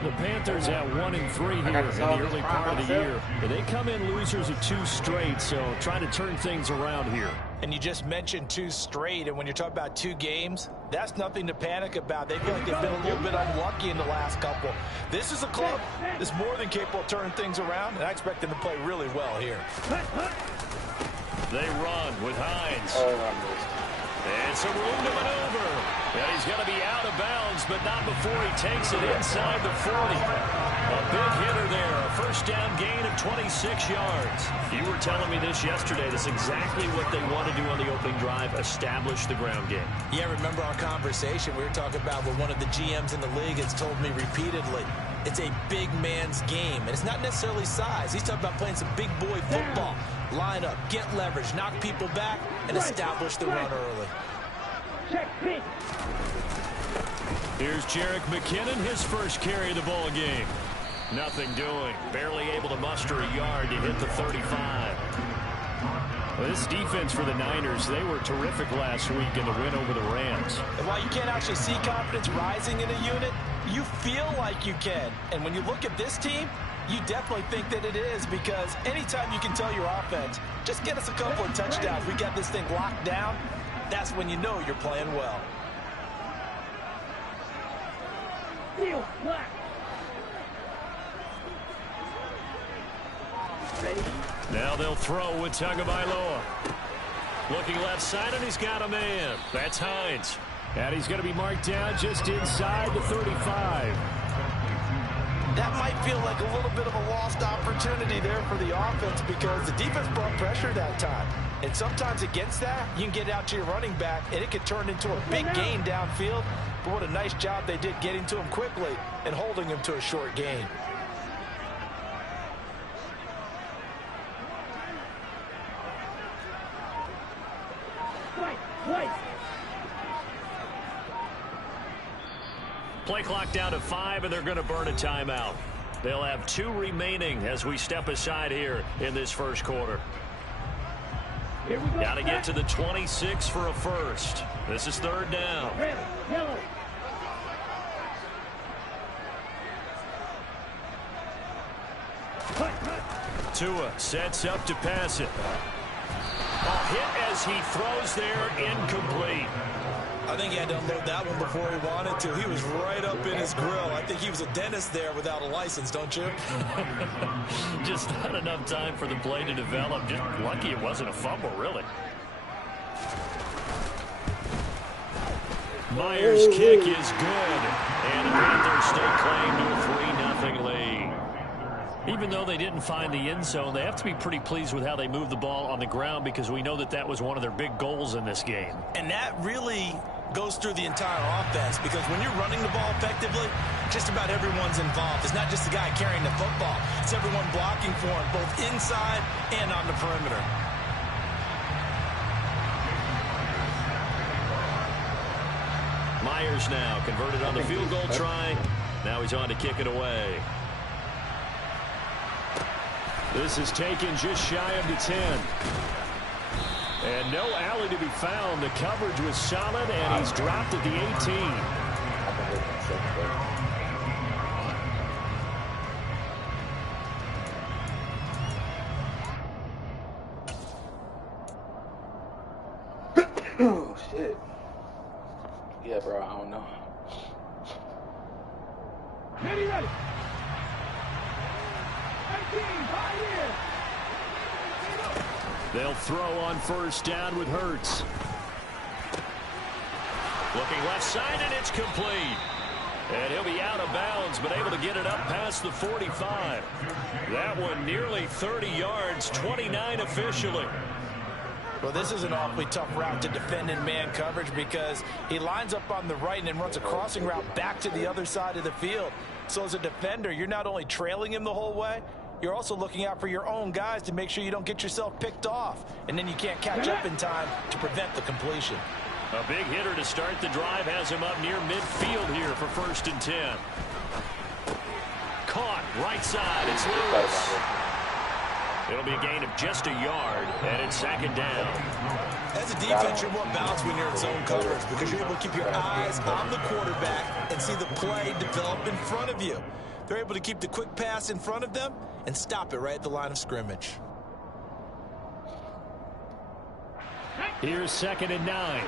The Panthers at 1-3 here in the early part of the year. They come in losers of 2 straight, so trying to turn things around here. And you just mentioned 2 straight, and when you're talking about 2 games, that's nothing to panic about. They feel like they've been a little bit unlucky in the last couple. This is a club that's more than capable of turning things around, and I expect them to play really well here. They run with Hines. And some room to maneuver. And he's going to be out of bounds, but not before he takes it inside the 40. A big hitter there. A first down gain of 26 yards. You were telling me this yesterday. That's exactly what they want to do on the opening drive, establish the ground game. Yeah, remember our conversation we were talking about what one of the GMs in the league has told me repeatedly. It's a big man's game, and it's not necessarily size. He's talking about playing some big boy football. Line up, get leverage, knock people back, and establish the run early. Here's Jerick McKinnon, his first carry of the ball game. Nothing doing. Barely able to muster a yard to hit the 35. Well, this defense for the Niners, they were terrific last week in the win over the Rams. And while you can't actually see confidence rising in a unit, you feel like you can. And when you look at this team, you definitely think that it is, because anytime you can tell your offense, just get us a couple of touchdowns, we got this thing locked down, that's when you know you're playing well. Now they'll throw with Tagovailoa. Looking left side, and he's got a man. That's Hines. And he's going to be marked down just inside the 35. That might feel like a little bit of a lost opportunity there for the offense, because the defense brought pressure that time. And sometimes against that, you can get out to your running back, and it could turn into a big gain downfield. But what a nice job they did getting to him quickly and holding him to a short gain. Play clock down to 5, and they're going to burn a timeout. They'll have 2 remaining as we step aside here in this first quarter. Got to get to the 26 for a first. This is 3rd down. Tua sets up to pass it. A hit as he throws there, incomplete. I think he had to unload that one before he wanted to. He was right up in his grill. I think he was a dentist there without a license, don't you? Just not enough time for the play to develop. Just lucky it wasn't a fumble, really. Myers' kick is good. And the Panthers stay claim to a 3-0 lead. Even though they didn't find the end zone, they have to be pretty pleased with how they moved the ball on the ground, because we know that that was one of their big goals in this game. And that really goes through the entire offense, because when you're running the ball effectively, just about everyone's involved. It's not just the guy carrying the football. It's everyone blocking for him, both inside and on the perimeter. Myers now converted on the field goal try. Now he's on to kick it away. This is taken just shy of the 10. And no alley to be found. The coverage was solid, and he's dropped at the 18. Oh, shit. Yeah, bro, I don't know. Ready. They'll throw on first down with Hurts. Looking left side, and it's complete. And he'll be out of bounds, but able to get it up past the 45. That one nearly 30 yards, 29 officially. Well, this is an awfully tough route to defend in man coverage, because he lines up on the right and then runs a crossing route back to the other side of the field. So as a defender, you're not only trailing him the whole way, you're also looking out for your own guys to make sure you don't get yourself picked off. And then you can't catch up in time to prevent the completion. A big hitter to start the drive has him up near midfield here for 1st and 10. Caught right side. It's loose. It'll be a gain of just a yard, and it's 2nd down. As a defense, you're more balanced when you're in zone coverage, because you're able to keep your eyes on the quarterback and see the play develop in front of you. They're able to keep the quick pass in front of them and stop it right at the line of scrimmage. Here's 2nd and 9.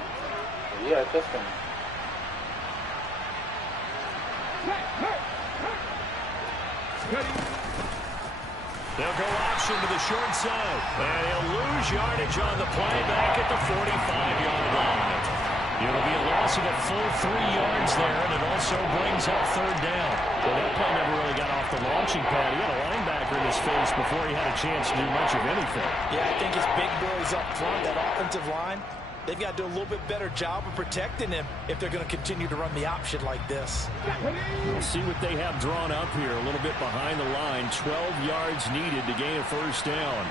Yeah, that's fine. They'll go option to the short side. And he'll lose yardage on the play back at the 45-yard line. It'll be a loss of a full 3 yards there, and it also brings up 3rd down. Well, that play never really got off the launching pad. He had a linebacker in his face before he had a chance to do much of anything. Yeah, I think his big boys up front, that offensive line, they've got to do a little bit better job of protecting him if they're going to continue to run the option like this. We'll see what they have drawn up here. A little bit behind the line. 12 yards needed to gain a 1st down.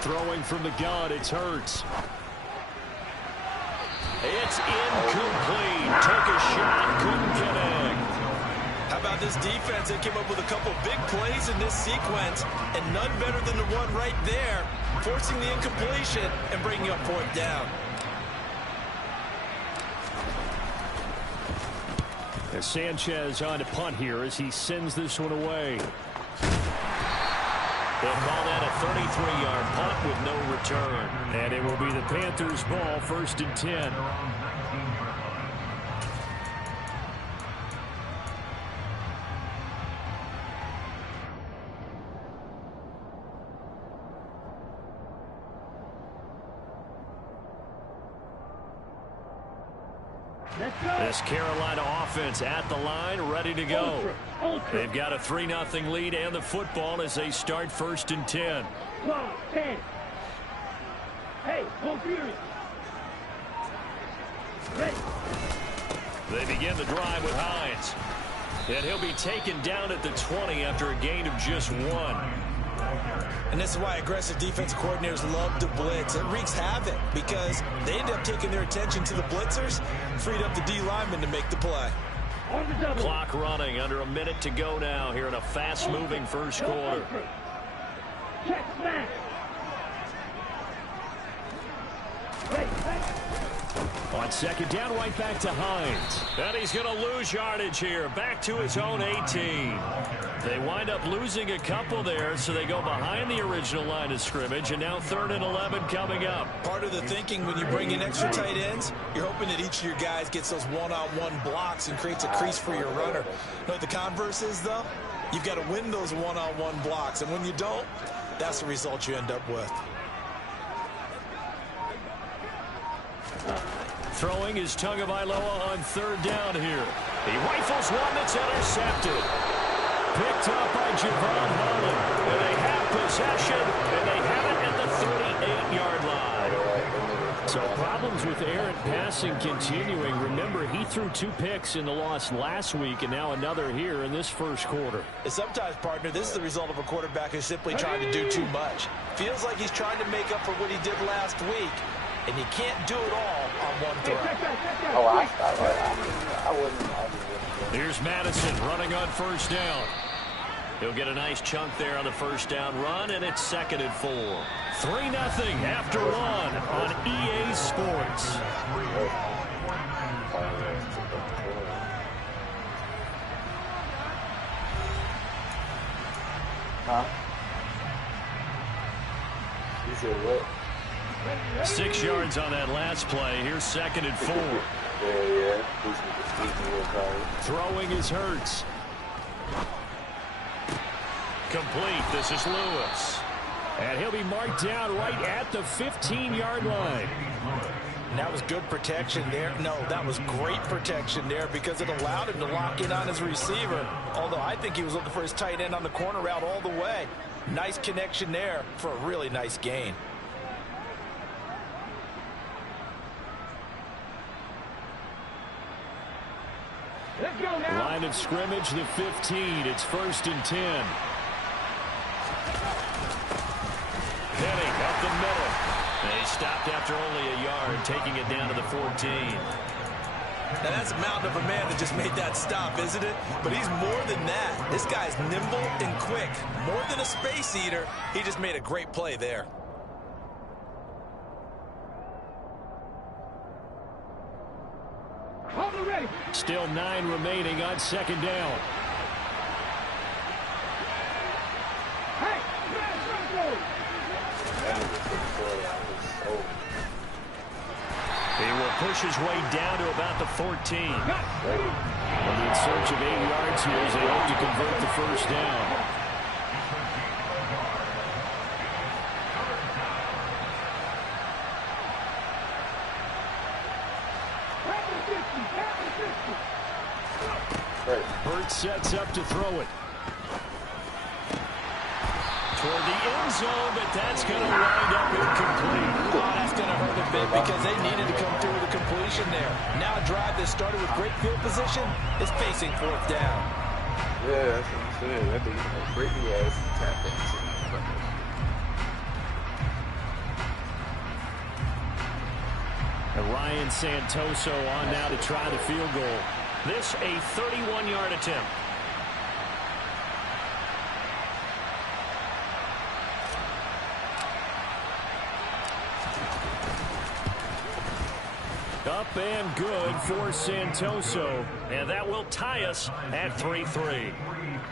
Throwing from the gun, it's Hurts. It's incomplete. Took a shot, couldn't connect. How about this defense? They came up with a couple big plays in this sequence, and none better than the one right there, forcing the incompletion and bringing up 4th down. As Sanchez on to punt here as he sends this one away. They'll call that a 33-yard punt with no return. And it will be the Panthers' ball, 1st and 10. This Carolina offense at the line, ready to go. They've got a 3-0 lead and the football as they start 1st and 10. Hey, go Fury. They begin the drive with Hines. And he'll be taken down at the 20 after a gain of just 1. And this is why aggressive defensive coordinators love to blitz. It wreaks havoc because they end up taking their attention to the blitzers, freed up the D lineman to make the play. Clock running, under a minute to go now here in a fast-moving 1st quarter. Check smash. On 2nd down, right back to Hines. And he's going to lose yardage here, back to his own 18. They wind up losing a couple there, so they go behind the original line of scrimmage, and now 3rd and 11 coming up. Part of the thinking when you bring in extra tight ends, you're hoping that each of your guys gets those one-on-one blocks and creates a crease for your runner. You know what the converse is, though? You've got to win those one-on-one blocks, and when you don't, that's the result you end up with. Throwing is Tagovailoa on 3rd down here. He rifles one that's intercepted. Picked up by Javon Holland. And they have possession, and they have it at the 38-yard line. So problems with errant passing continuing. Remember, he threw 2 picks in the loss last week, and now another here in this 1st quarter. And sometimes, partner, this is the result of a quarterback who's simply trying to do too much. Feels like he's trying to make up for what he did last week, and you can't do it all on one throw. Oh, I wouldn't. Here's Madison running on 1st down. He'll get a nice chunk there on the 1st down run, and it's 2nd and 4. 3-0 after 1 on EA Sports. Huh? You said what? 6 yards on that last play. Here's 2nd and 4. Yeah. Throwing is Hurts. Complete. This is Lewis. And he'll be marked down right at the 15-yard line. And that was good protection there. No, that was great protection there because it allowed him to lock in on his receiver. Although I think he was looking for his tight end on the corner route all the way. Nice connection there for a really nice gain. Let's go now. Line of scrimmage, the 15. It's 1st and 10. Heading up the middle. They stopped after only a yard, taking it down to the 14. Now that's a mountain of a man that just made that stop, isn't it? But he's more than that. This guy's nimble and quick. More than a space eater, he just made a great play there. Still 9 remaining on second down. He will push his way down to about the 14. In search of 8 yards here as they hope to convert the first down. Hurt sets up to throw it. Toward the end zone, but that's going to wind up incomplete. Oh, that's going to hurt a bit because they needed to come through with a completion there. Now a drive that started with great field position is facing 4th down. Yeah, that's what I'm saying. That thing is breaking ass tap into. And Ryan Santoso on now to try the field goal. This a 31-yard attempt. Up and good for Santoso. And that will tie us at 3-3.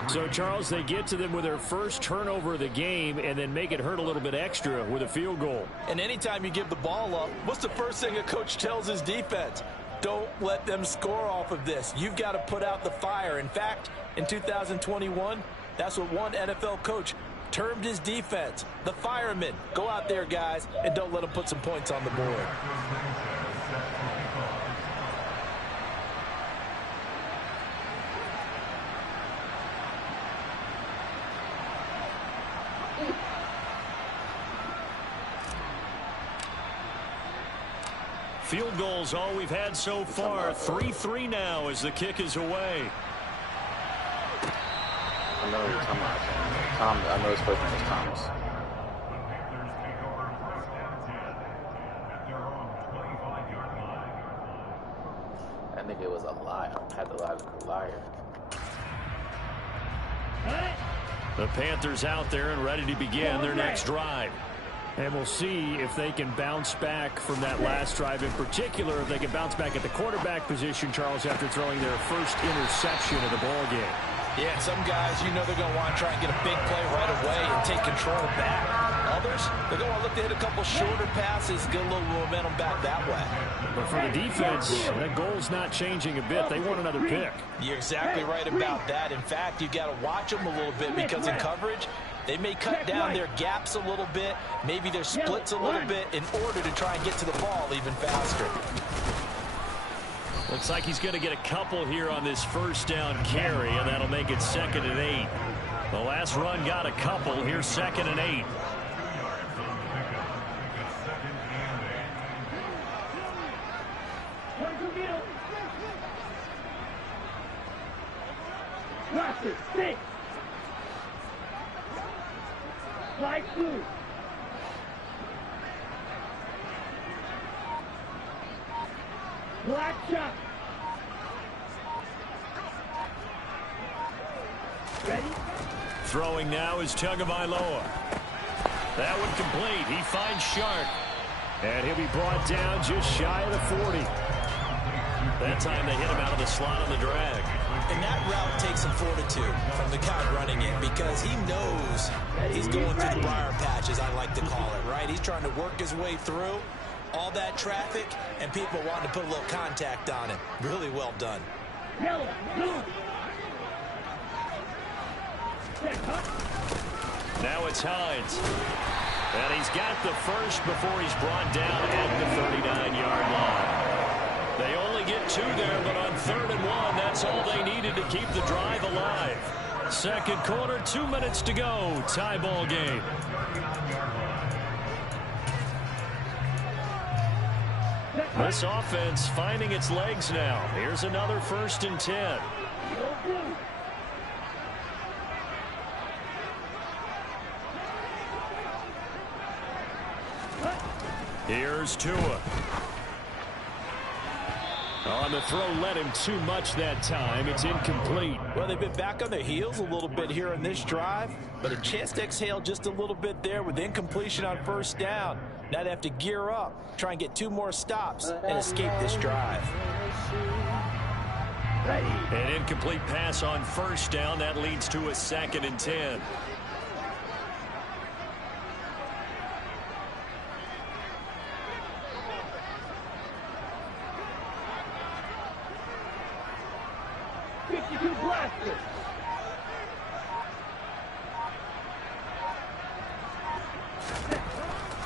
So, Charles, they get to them with their first turnover of the game and then make it hurt a little bit extra with a field goal. And anytime you give the ball up, what's the first thing a coach tells his defense? Don't let them score off of this. You've got to put out the fire. In fact, in 2021, that's what one NFL coach termed his defense. The firemen. Go out there, guys, and don't let them put some points on the board. Field goals all we've had so far. 3-3 now as the kick is away. I know you're talking about I know his first name is Thomas. That nigga was a liar. Had to lie to the liar. The Panthers out there and ready to begin their next drive. And we'll see if they can bounce back from that last drive, in particular, if they can bounce back at the quarterback position, Charles, after throwing their first interception of the ball game. Yeah, some guys, you know they're going to want to try and get a big play right away and take control back. Others, they're going to look to hit a couple shorter passes, get a little momentum back that way. But for the defense, that goal's not changing a bit. They want another pick. You're exactly right about that. In fact, you've got to watch them a little bit because in coverage, they may cut down their gaps a little bit, maybe their splits a little bit in order to try and get to the ball even faster. Looks like he's going to get a couple here on this first down carry, and that'll make it 2nd and 8. The last run got a couple. Here's 2nd and 8. Roster, 6. Slide 2. Black shot. Ready? Throwing now is Tagovailoa. That one complete. He finds Shark. And he'll be brought down just shy of the 40. That time they hit him out of the slot on the drag. And that route takes some fortitude from the guy running it because he knows he's going through the briar patch, as I like to call it, right? He's trying to work his way through all that traffic, and people wanting to put a little contact on him. Really well done. Yellow, blue. Now it's Hines. And he's got the first before he's brought down at the 39-yard line. They only get 2 there, but on 3rd and 1, that's all they needed to keep the drive alive. Second quarter, 2 minutes to go. Tie ball game. This offense finding its legs now. Here's another 1st and 10. Here's Tua. On the throw, led him too much that time. It's incomplete. Well, they've been back on their heels a little bit here in this drive, but a chance to exhale just a little bit there with incompletion on 1st down. Now they have to gear up, try and get 2 more stops and escape this drive. Ready. An incomplete pass on first down. That leads to a 2nd and 10. Blaster.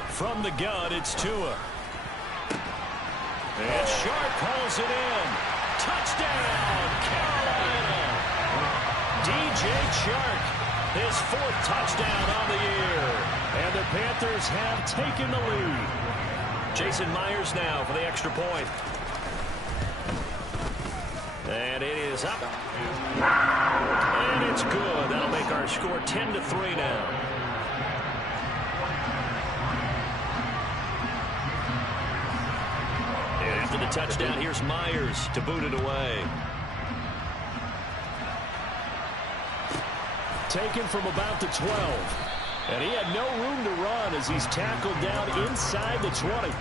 From the gun, it's Tua. And Sharp pulls it in. Touchdown, Carolina. DJ Chark, his 4th touchdown on the year. And the Panthers have taken the lead. Jason Myers now for the extra point. And it is up. And it's good. That'll make our score 10-3 now. And after the touchdown, here's Myers to boot it away. Taken from about the 12. And he had no room to run as he's tackled down inside the 20.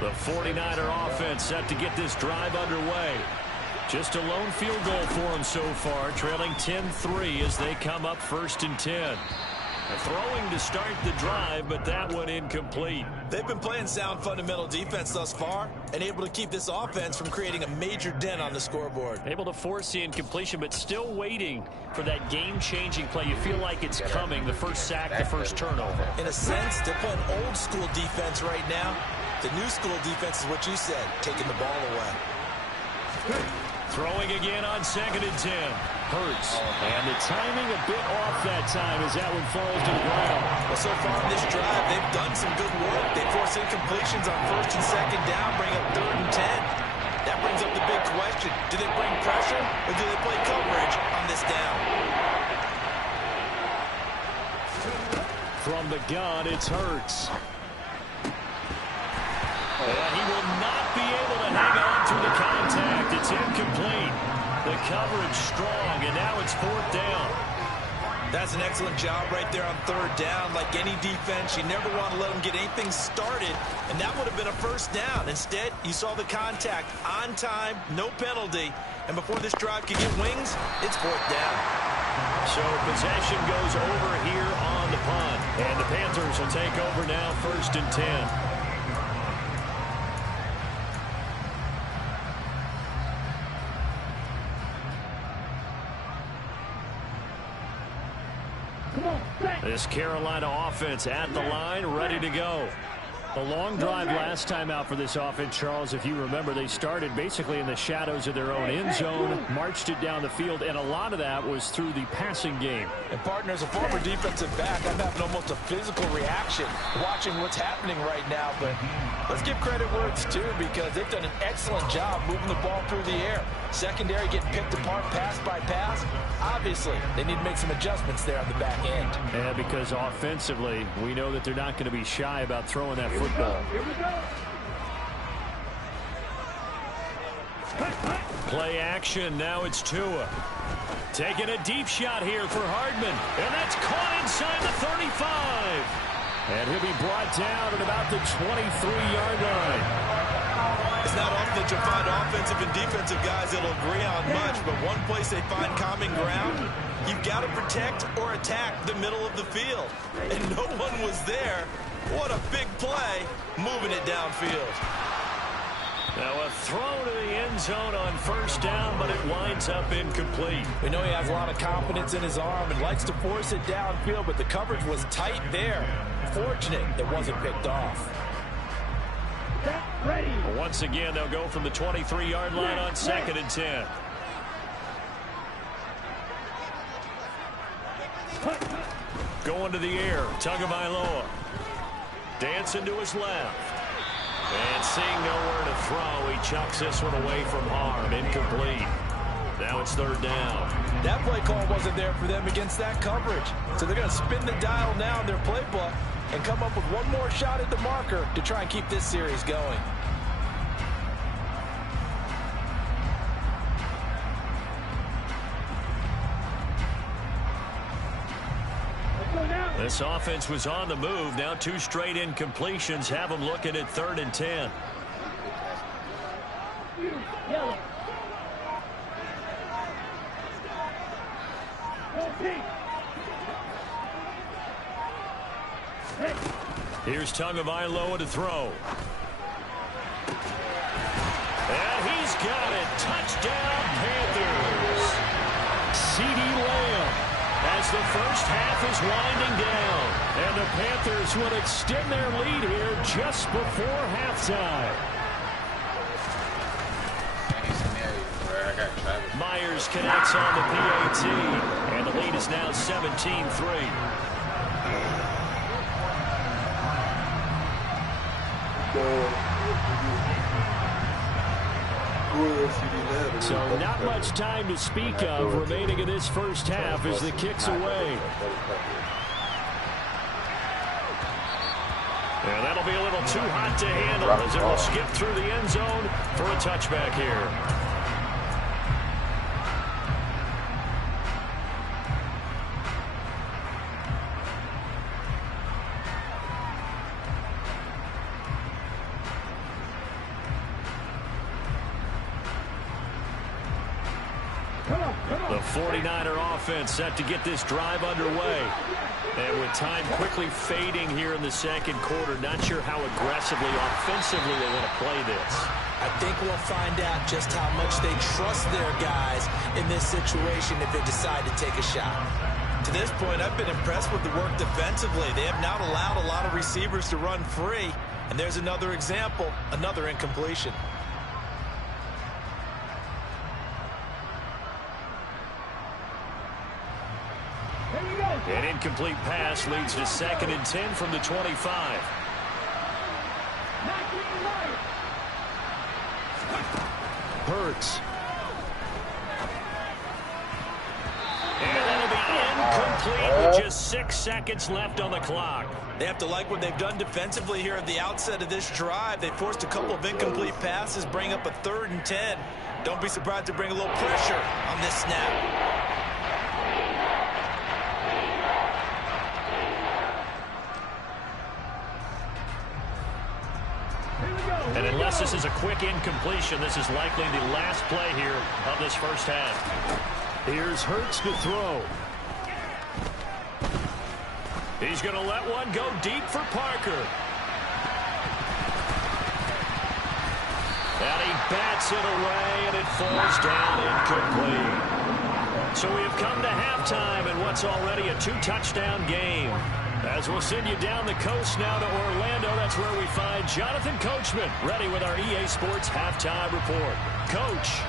The 49er offense set to get this drive underway. Just a lone field goal for them so far, trailing 10-3 as they come up 1st and 10. Throwing to start the drive, but that one incomplete. They've been playing sound fundamental defense thus far and able to keep this offense from creating a major dent on the scoreboard. Able to force the incompletion, but still waiting for that game-changing play. You feel like it's coming, the first sack, the first turnover. In a sense, they're playing old-school defense right now. The new school defense is what you said, taking the ball away. Throwing again on 2nd and 10. Hurts. And the timing a bit off that time as that one falls to the ground. Well, so far in this drive, they've done some good work. They force incompletions on 1st and 2nd down, bring up 3rd and 10. That brings up the big question. Do they bring pressure or do they play coverage on this down? From the gun, it's Hurts. And he will not be able to hang on through the contact. It's incomplete. The coverage strong, and now it's 4th down. That's an excellent job right there on 3rd down. Like any defense, you never want to let them get anything started, and that would have been a 1st down. Instead, you saw the contact on time, no penalty, and before this drive could get wings, it's 4th down. So possession goes over here on the punt, and the Panthers will take over now 1st and 10. This Carolina offense at the line, ready to go. A long drive last time out for this offense, Charles. If you remember, they started basically in the shadows of their own end zone, marched it down the field, and a lot of that was through the passing game. And, partner, as a former defensive back, I'm having almost a physical reaction watching what's happening right now. But let's give credit where it's due because they've done an excellent job moving the ball through the air. Secondary getting picked apart pass by pass. Obviously, they need to make some adjustments there on the back end. Yeah, because offensively, we know that they're not going to be shy about throwing that football. Here we go. Play action. Now it's Tua. Taking a deep shot here for Hardman. And that's caught inside the 35. And he'll be brought down at about the 23-yard line. It's not often that you'll find offensive and defensive guys that'll agree on much, but one place they find common ground, you've got to protect or attack the middle of the field. And no one was there. What a big play, moving it downfield. Now a throw to the end zone on 1st down, but it winds up incomplete. We know he has a lot of confidence in his arm and likes to force it downfield, but the coverage was tight there. Fortunate it wasn't picked off. Ready. Once again, they'll go from the 23-yard line on 2nd and 10. Going to the air, Tagovailoa. Dancing to his left. And seeing nowhere to throw, he chucks this one away from harm. Incomplete. Now it's 3rd down. That play call wasn't there for them against that coverage. So they're going to spin the dial now in their playbook and come up with one more shot at the marker to try and keep this series going. This offense was on the move. Now 2 straight incompletions have them looking at 3rd and 10. Yellow. Here's Tagovailoa to throw. And he's got it. Touchdown, Panthers. CeeDee Lamb as the first half is winding down. And the Panthers will extend their lead here just before halftime. Myers connects on the PAT. And the lead is now 17-3. So not much time to speak of remaining in this first half as the kick's away. And that'll be a little too hot to handle as it will skip through the end zone for a touchback here. The 49er offense set to get this drive underway. And with time quickly fading here in the second quarter, not sure how aggressively, offensively they want to play this. I think we'll find out just how much they trust their guys in this situation if they decide to take a shot. To this point, I've been impressed with the work defensively. They have not allowed a lot of receivers to run free. And there's another example, another incompletion. An incomplete pass leads to 2nd and 10 from the 25. Hurts. And that'll be incomplete with just 6 seconds left on the clock. They have to like what they've done defensively here at the outset of this drive. They forced a couple of incomplete passes, bring up a 3rd and 10. Don't be surprised to bring a little pressure on this snap. And unless this is a quick incompletion, this is likely the last play here of this first half. Here's Hurts to throw. He's going to let one go deep for Parker. And he bats it away, and it falls down incomplete. So we have come to halftime in what's already a 2-touchdown game. As we'll send you down the coast now to Orlando, that's where we find Jonathan Coachman, ready with our EA Sports Halftime Report. Coach.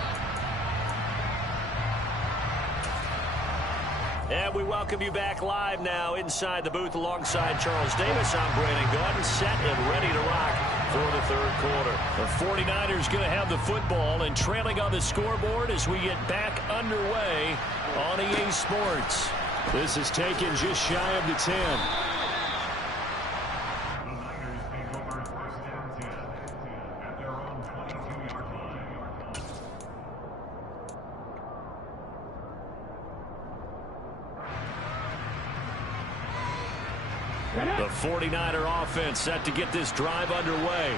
And we welcome you back live now inside the booth alongside Charles Davis. I'm Brandon Gaudin, set and ready to rock for the third quarter. The 49ers going to have the football and trailing on the scoreboard as we get back underway on EA Sports. This is taken just shy of the 10. The 49er offense set to get this drive underway.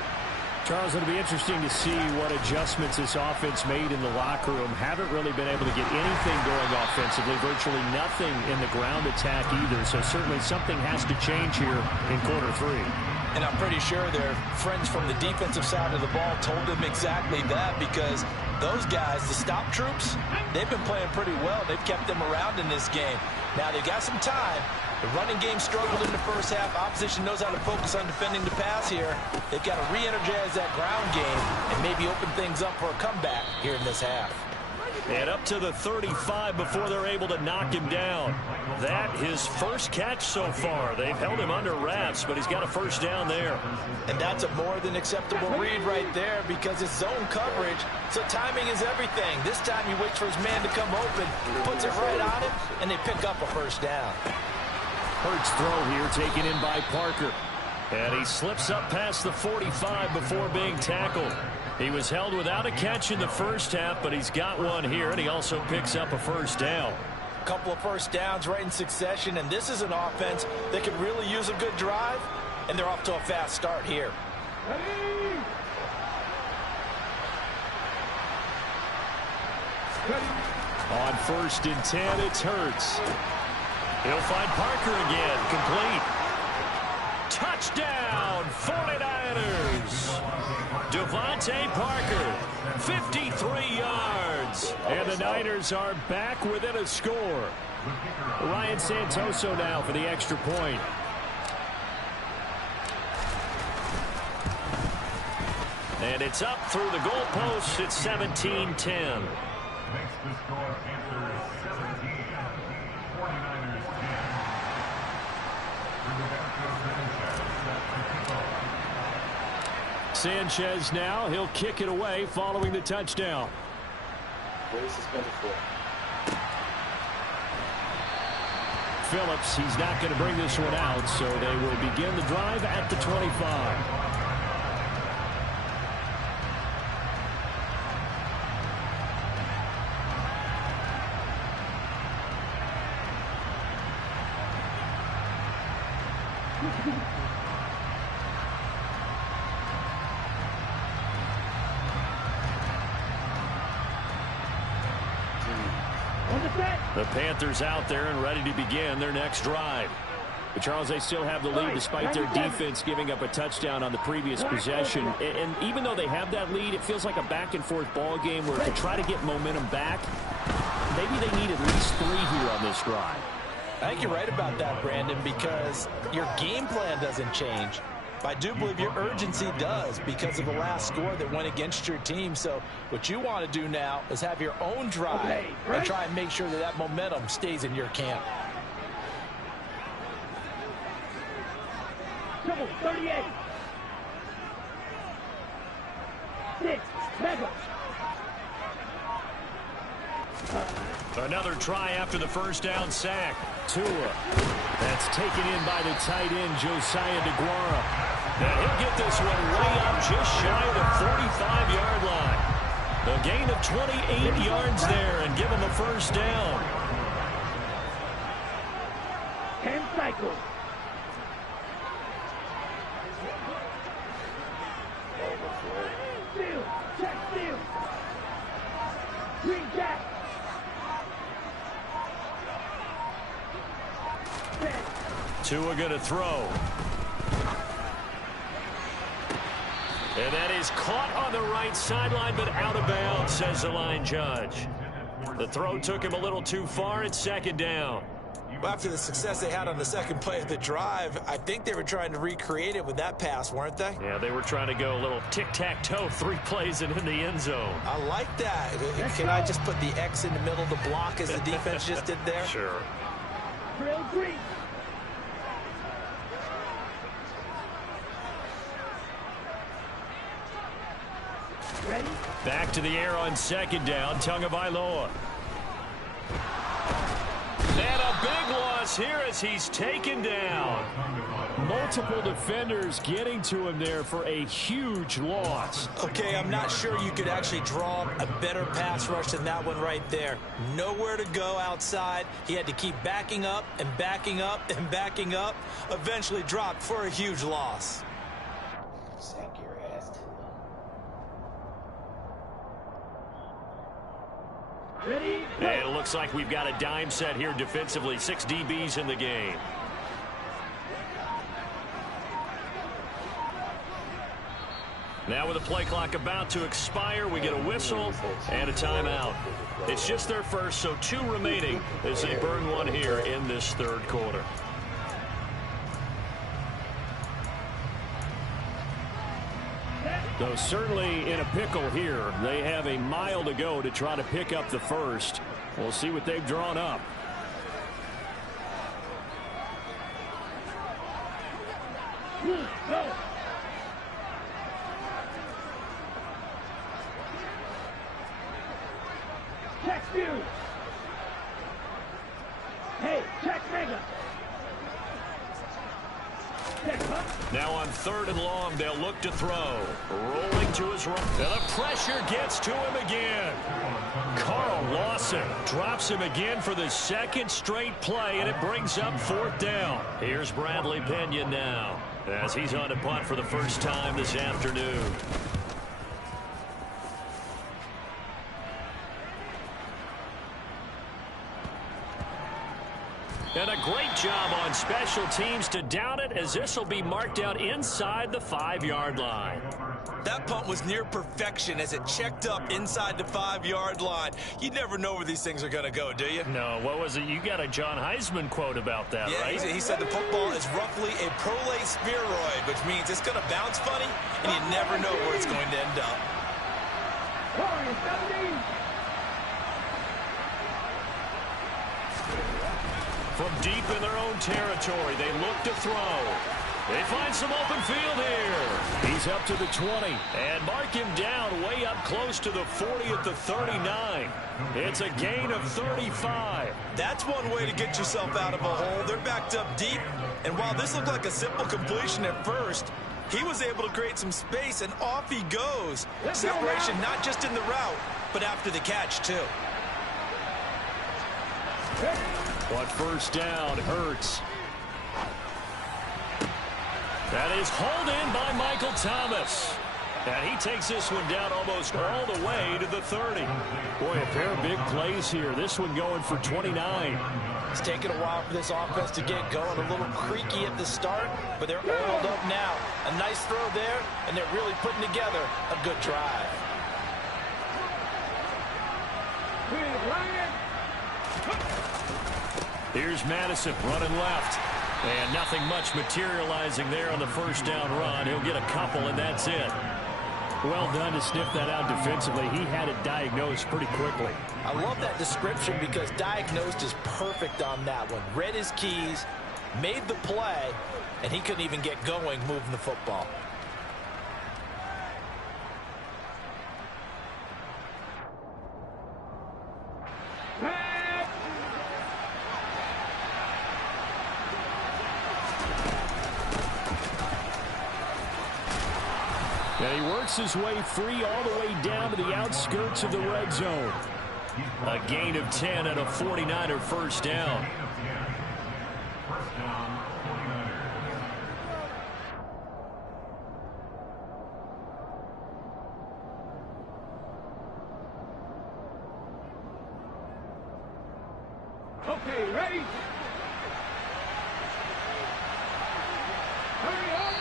Charles, it'll be interesting to see what adjustments this offense made in the locker room. Haven't really been able to get anything going offensively, virtually nothing in the ground attack either. So certainly something has to change here in quarter 3. And I'm pretty sure their friends from the defensive side of the ball told them exactly that, because those guys, the stop troops, they've been playing pretty well. They've kept them around in this game. Now they've got some time. The running game struggled in the first half. Opposition knows how to focus on defending the pass here. They've got to re-energize that ground game and maybe open things up for a comeback here in this half. And up to the 35 before they're able to knock him down. That his first catch so far. They've held him under wraps, but he's got a first down there. And that's a more than acceptable read right there, because it's zone coverage, so timing is everything. This time he waits for his man to come open, puts it right on him, and they pick up a first down. Hurts throw here taken in by Parker. And he slips up past the 45 before being tackled. He was held without a catch in the first half, but he's got one here, and he also picks up a first down. Couple of first downs right in succession, and this is an offense that could really use a good drive, and they're off to a fast start here. On 1st and 10, it's Hurts. He'll find Parker again, complete. Touchdown, 49ers. Devontae Parker, 53 yards. And the Niners are back within a score. Ryan Santoso now for the extra point. And it's up through the goalposts. It's 17-10. Makes the score Panthers 17, 49ers 10. Sanchez now, he'll kick it away following the touchdown. What is suspended for? Phillips, he's not going to bring this one out, so they will begin the drive at the 25. The Panthers out there and ready to begin their next drive. But Charles, they still have the lead despite their defense giving up a touchdown on the previous possession. And even though they have that lead, it feels like a back-and-forth ball game where to try to get momentum back, maybe they need at least 3 here on this drive. I think you're right about that, Brandon, because your game plan doesn't change. I do believe your urgency does because of the last score that went against your team. So what you want to do now is have your own drive and try and make sure that that momentum stays in your camp. Double 38. 6. Mega. Another try after the first down sack. Tua. That's taken in by the tight end, Josiah DeGuara. And he'll get this one way up just shy of the 45-yard line. A gain of 28 yards there and give him a first down. 10 cycles. Steal. Check steal. Green jack. Tua going to throw. And that is caught on the right sideline, but out of bounds, says the line judge. The throw took him a little too far. It's 2nd down. Well, after the success they had on the second play of the drive, I think they were trying to recreate it with that pass, weren't they? Yeah, they were trying to go a little tic-tac-toe, 3 plays and in the end zone. I like that. Can I just put the X in the middle of the block as the defense just did there? Sure. Drill green. Ready? Back to the air on 2nd down, Tagovailoa. And a big loss here as he's taken down. Multiple defenders getting to him there for a huge loss. Okay, I'm not sure you could actually draw a better pass rush than that one right there. Nowhere to go outside. He had to keep backing up and backing up and backing up. Eventually dropped for a huge loss. Sack your ass. Ready? And it looks like we've got a dime set here defensively. 6 DBs in the game. Now with the play clock about to expire, we get a whistle and a timeout. It's just their first, so 2 remaining as they burn one here in this 3rd quarter. Though certainly in a pickle here. They have a mile to go to try to pick up the first. We'll see what they've drawn up. Go. Check view. Hey, check mega. Check up. Now on 3rd and long, they'll look to throw. Rolling to his right. And the pressure gets to him again. Carl Lawson drops him again for the 2nd straight play, and it brings up 4th down. Here's Bradley Pena now as he's on to punt for the first time this afternoon. And a great job on special teams to down it, as this will be marked out inside the 5-yard line. That punt was near perfection as it checked up inside the 5-yard line. You never know where these things are going to go, do you? No, what was it? You got a John Heisman quote about that, yeah, right? He said the football is roughly a prolate spheroid, which means it's going to bounce funny, and you never know where it's going to end up. Warriors 17. From deep in their own territory, they look to throw. They find some open field here. He's up to the 20. And mark him down way up close to the 40 at the 39. It's a gain of 35. That's one way to get yourself out of a hole. They're backed up deep. And while this looked like a simple completion at first, he was able to create some space, and off he goes. Separation not just in the route, but after the catch, too. But first down, Hurts. That is hauled in by Michael Thomas. And he takes this one down almost all the way to the 30. Boy, a pair of big plays here. This one going for 29. It's taken a while for this offense to get going. A little creaky at the start, but they're oiled up now. A nice throw there, and they're really putting together a good drive. Here's Madison running left. And nothing much materializing there on the first down run. He'll get a couple, and that's it. Well done to sniff that out defensively. He had it diagnosed pretty quickly. I love that description because diagnosed is perfect on that one. Read his keys, made the play, and he couldn't even get going moving the football. And he works his way free all the way down to the outskirts of the red zone. A gain of 10 and a 49er first down. First down, 49ers. Okay, ready? Hurry up!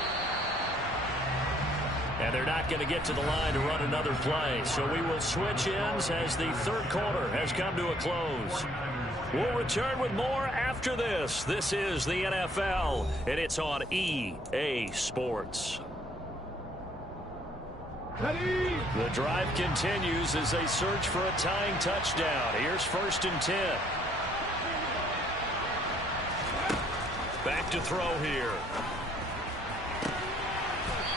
And they're not going to get to the line to run another play. So we will switch ends as the third quarter has come to a close. We'll return with more after this. This is the NFL, and it's on EA Sports. Ready? The drive continues as they search for a tying touchdown. Here's 1st and 10. Back to throw here.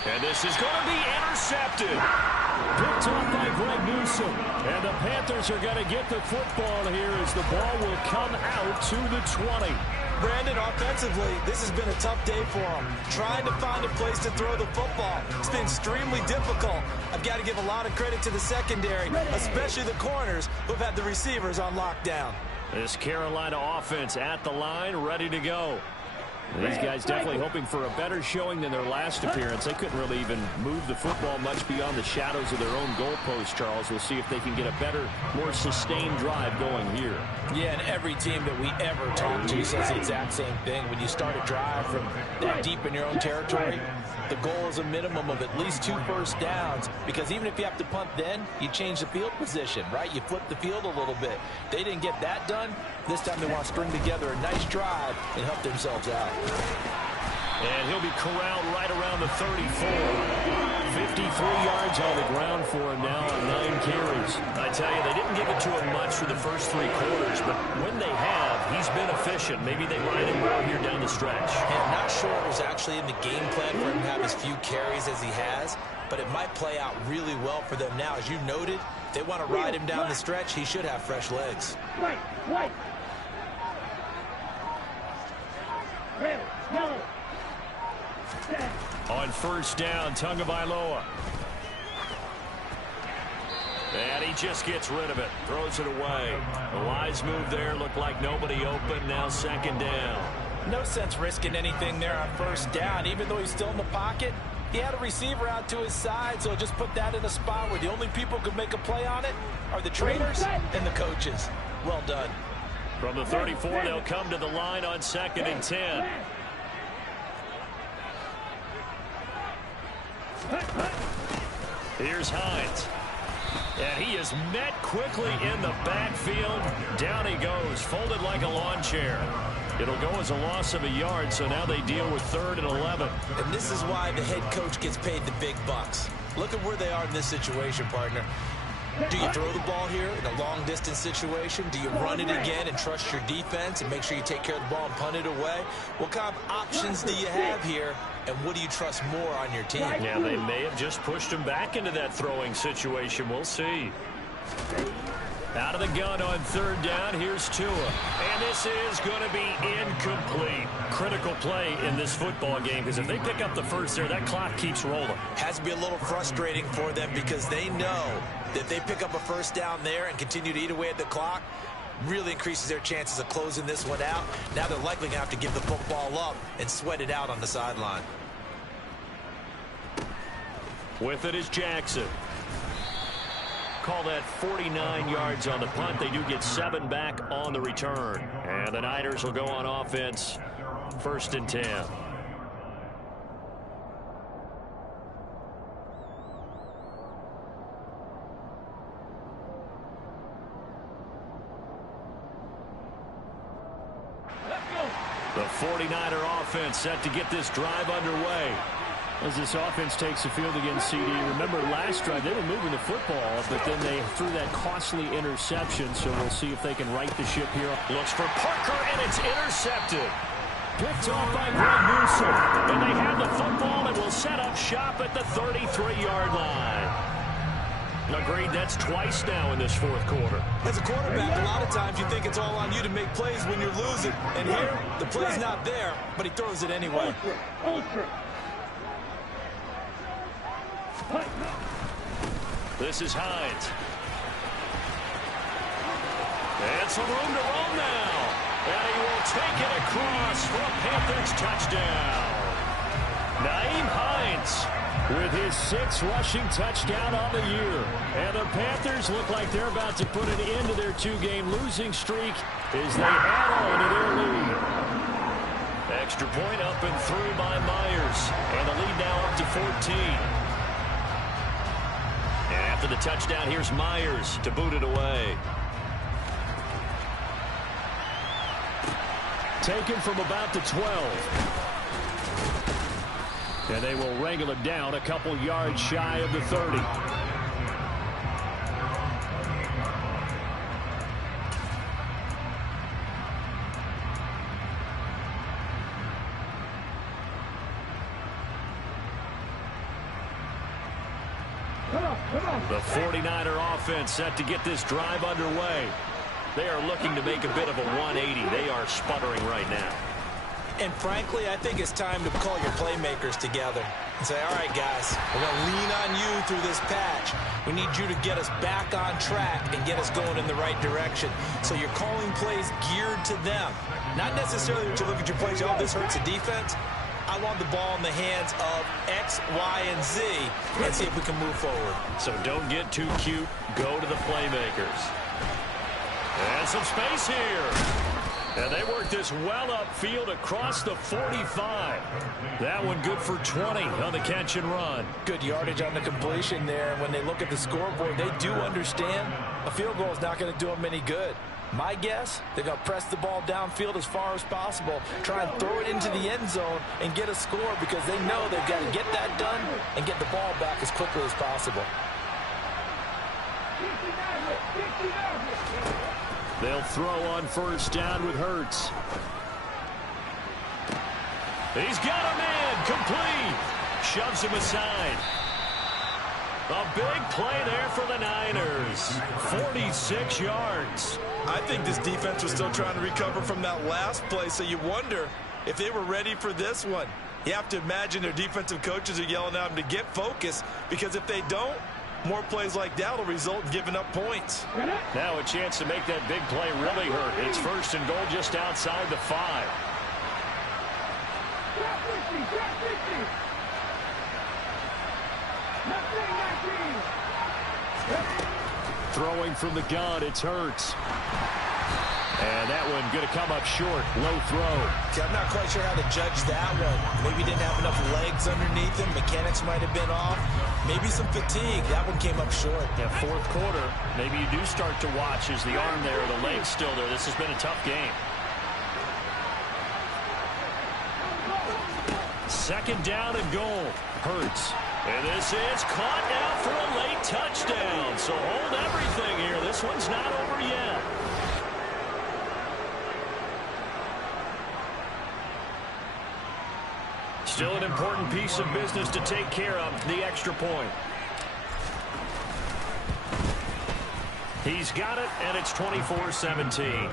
And this is going to be intercepted. Picked off by Greg Newsome. And the Panthers are going to get the football here as the ball will come out to the 20. Brandon, offensively, this has been a tough day for him. Trying to find a place to throw the football. It's been extremely difficult. I've got to give a lot of credit to the secondary, especially the corners who've had the receivers on lockdown. This Carolina offense at the line, ready to go. These guys definitely hoping for a better showing than their last appearance. They couldn't really even move the football much beyond the shadows of their own goalpost, Charles. We'll see if they can get a better, more sustained drive going here. Yeah, and every team that we ever talk to says the exact same thing. When you start a drive from that deep in your own territory, the goal is a minimum of at least 2 first downs, because even if you have to punt then, you change the field position, right? You flip the field a little bit. They didn't get that done. This time they want to string together a nice drive and help themselves out. And he'll be corralled right around the 34. 53 yards on the ground for him now on 9 carries. I tell you, they didn't give it to him much for the first 3 quarters, but when they have, he's been efficient. Maybe they ride him more here down the stretch. Yeah, I'm not sure it was actually in the game plan for him to have as few carries as he has, but it might play out really well for them now. As you noted, if they want to ride him down the stretch, he should have fresh legs. Right. Red, yellow. Set. On first down, Tagovailoa. And he just gets rid of it. Throws it away. A wise move there. Looked like nobody open. Now second down. No sense risking anything there on first down. Even though he's still in the pocket, he had a receiver out to his side, so just put that in a spot where the only people who can make a play on it are the trainers and the coaches. Well done. From the 34, they'll come to the line on 2nd and 10. Here's Hines. And he is met quickly in the backfield. Down he goes, folded like a lawn chair. It'll go as a loss of a yard, so now they deal with 3rd and 11. And this is why the head coach gets paid the big bucks. Look at where they are in this situation, partner. Do you throw the ball here in a long-distance situation? Do you run it again and trust your defense and make sure you take care of the ball and punt it away? What kind of options do you have here, and what do you trust more on your team? Yeah, they may have just pushed him back into that throwing situation. We'll see. Out of the gun on 3rd down, here's Tua. And this is going to be incomplete. Critical play in this football game, because if they pick up the first there, that clock keeps rolling. Has to be a little frustrating for them because they know that if they pick up a first down there and continue to eat away at the clock, really increases their chances of closing this one out. Now they're likely going to have to give the football up and sweat it out on the sideline. With it is Jackson. Call that 49 yards on the punt. They do get 7 back on the return. And the Niners will go on offense. 1st and 10. The 49er offense set to get this drive underway. As this offense takes the field against CD. Remember, last drive, they were moving the football, but then they threw that costly interception, so we'll see if they can right the ship here. Looks for Parker, and it's intercepted. Picked off by Greg Newsome. And they have the football and will set up shop at the 33-yard line. Agreed, that's twice now in this 4th quarter. As a quarterback, a lot of times you think it's all on you to make plays when you're losing. And here, the play's not there, but he throws it anyway. This is Hines. And some room to roll now. And he will take it across for a Panthers touchdown. Nyheim Hines with his 6th rushing touchdown on the year. And the Panthers look like they're about to put an end to their 2-game losing streak as they add on to their lead. Extra point up and through by Myers. And the lead now up to 14. And after the touchdown, here's Myers to boot it away. Taken from about the 12. And they will wrangle it down a couple yards shy of the 30. The 49er offense set to get this drive underway. They are looking to make a bit of a 180. They are sputtering right now. And frankly, I think it's time to call your playmakers together and say, all right, guys, we're going to lean on you through this patch. We need you to get us back on track and get us going in the right direction. So you're calling plays geared to them. Not necessarily that you look at your plays, oh, this hurts the defense. I want the ball in the hands of X, Y, and Z and see if we can move forward. So don't get too cute. Go to the playmakers. And some space here. And they work this well upfield across the 45. That one good for 20 on the catch and run. Good yardage on the completion there. And when they look at the scoreboard, they do understand a field goal is not going to do them any good. My guess, they're going to press the ball downfield as far as possible, try and throw it into the end zone and get a score because they know they've got to get that done and get the ball back as quickly as possible. They'll throw on first down with Hurts. He's got a man complete. Shoves him aside. A big play there for the Niners. 46 yards. I think this defense was still trying to recover from that last play, so you wonder if they were ready for this one. You have to imagine their defensive coaches are yelling at them to get focused, because if they don't, more plays like that will result in giving up points. Now a chance to make that big play really hurt. It's 1st and goal just outside the 5. Throwing from the gun, it's Hurts. And that one going to come up short. Low throw. See, I'm not quite sure how to judge that one. Maybe he didn't have enough legs underneath him. Mechanics might have been off. Maybe some fatigue. That one came up short. Yeah, 4th quarter. Maybe you do start to watch as the arm there, the leg's still there. This has been a tough game. 2nd down and goal. Hurts. And this is caught now for a late touchdown. So hold everything here. This one's not over yet. Still an important piece of business to take care of, the extra point. He's got it, and it's 24-17.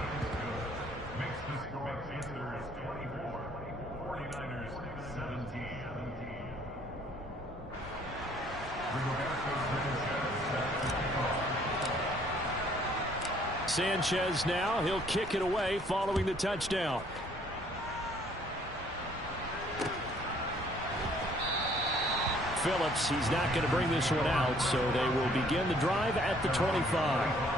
Sanchez now, he'll kick it away following the touchdown. Phillips, he's not going to bring this one out, so they will begin the drive at the 25.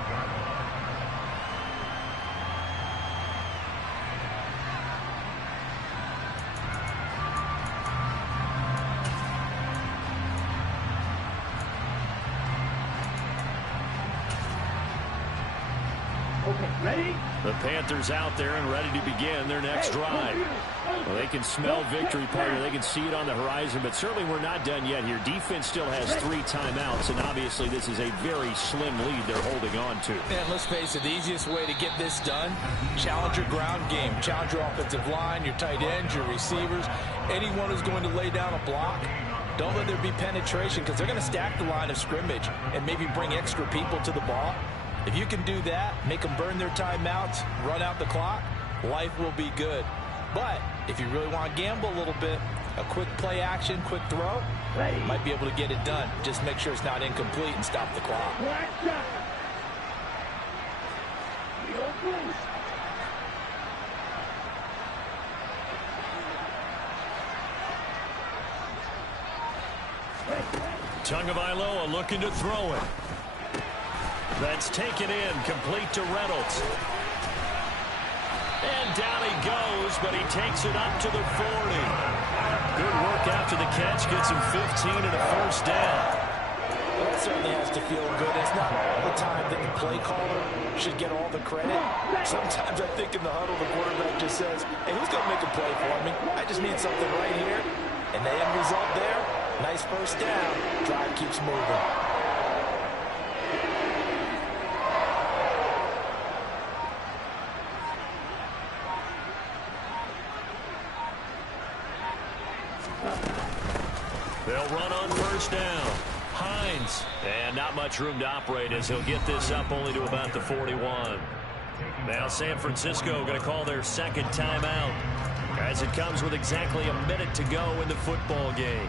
Ready? The Panthers out there and ready to begin their next drive. Well, they can smell victory, partner. They can see it on the horizon, but certainly we're not done yet here. Defense still has 3 timeouts, and obviously this is a very slim lead they're holding on to. And let's face it, the easiest way to get this done, challenge your ground game. Challenge your offensive line, your tight ends, your receivers, anyone who's going to lay down a block. Don't let there be penetration, because they're going to stack the line of scrimmage and maybe bring extra people to the ball. If you can do that, make them burn their timeouts, run out the clock, life will be good. But if you really want to gamble a little bit, a quick play action, quick throw, might be able to get it done. Just make sure it's not incomplete and stop the clock. Tagovailoa looking to throw it. That's taken in, complete to Reynolds. And down he goes, but he takes it up to the 40. Good work after the catch, gets him 15 and a 1st down. Well, that certainly has to feel good. It's not all the time that the play caller should get all the credit. Sometimes I think in the huddle, the quarterback just says, hey, who's going to make a play for me? I just need something right here. And the end result there, nice 1st down. Drive keeps moving. They'll run on 1st down. Hines. And not much room to operate as he'll get this up only to about the 41. Now San Francisco going to call their 2nd timeout as it comes with exactly a minute to go in the football game.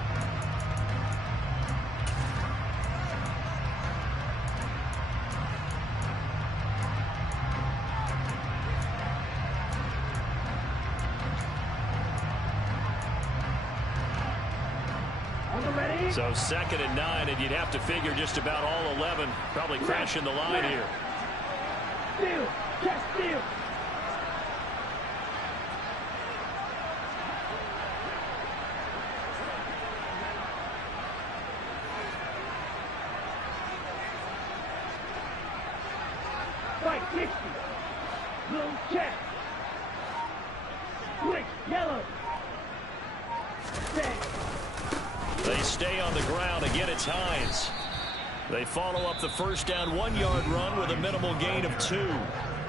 So 2nd and 9, and you'd have to figure just about all 11 probably crashing the line here. Steal! Just steal! Right, 60. Little check. Quick, yellow. Stay. They stay on the ground. Again, it's Hines. They follow up the 1st down 1-yard run with a minimal gain of 2.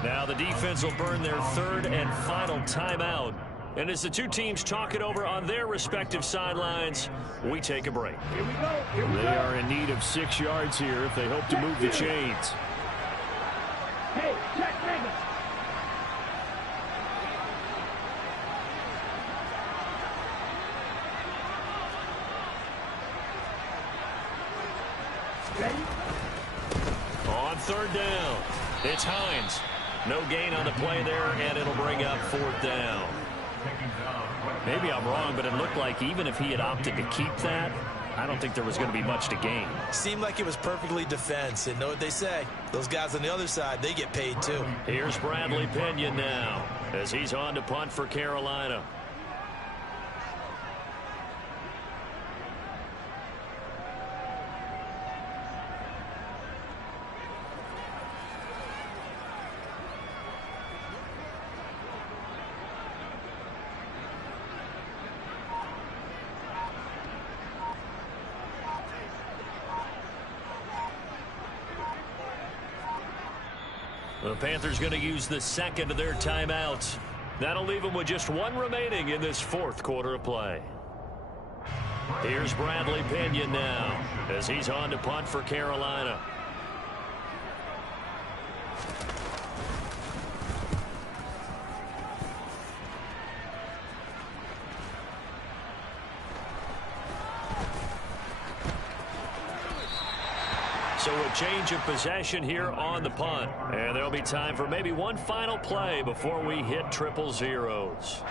Now the defense will burn their 3rd and final timeout. And as the two teams talk it over on their respective sidelines, we take a break. Here we go. Here we They go. are in need of 6 yards here if they hope to move the chains. Hey, check Vegas. third down. It's Hines. No gain on the play there, and it'll bring up fourth down. Maybe I'm wrong, but it looked like even if he had opted to keep that, I don't think there was going to be much to gain. Seemed like it was perfectly defense. And know what they say. Those guys on the other side, they get paid too. Here's Bradley Pinion now as he's on to punt for Carolina. The Panthers going to use the second of their timeouts. That'll leave them with just one remaining in this fourth quarter of play. Here's Bradley Pinion now as he's on to punt for Carolina. So a change of possession here on the punt. And there'll be time for maybe one final play before we hit triple zeros.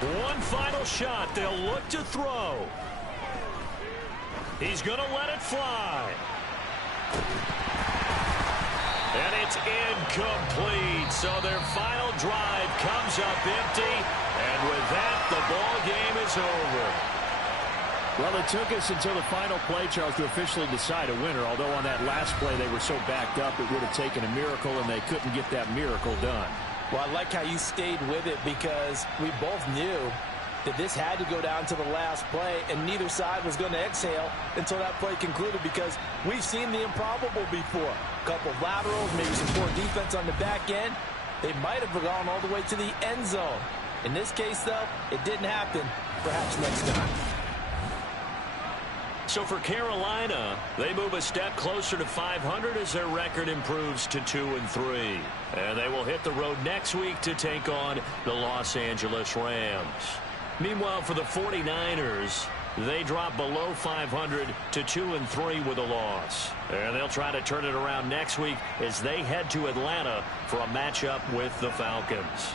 One final shot. They'll look to throw. He's going to let it fly. And it's incomplete. So their final drive comes up empty. And with that, the ball game is over. Well, it took us until the final play, Charles, to officially decide a winner. Although on that last play they were so backed up, it would have taken a miracle, and they couldn't get that miracle done. Well, I like how you stayed with it because we both knew that this had to go down to the last play, and neither side was going to exhale until that play concluded because we've seen the improbable before. A couple of laterals, maybe some poor defense on the back end. They might have gone all the way to the end zone. In this case, though, it didn't happen. Perhaps next time. So for Carolina, they move a step closer to 500 as their record improves to 2-3. And they will hit the road next week to take on the Los Angeles Rams. Meanwhile, for the 49ers, they drop below 500 to 2-3 with a loss. And they'll try to turn it around next week as they head to Atlanta for a matchup with the Falcons.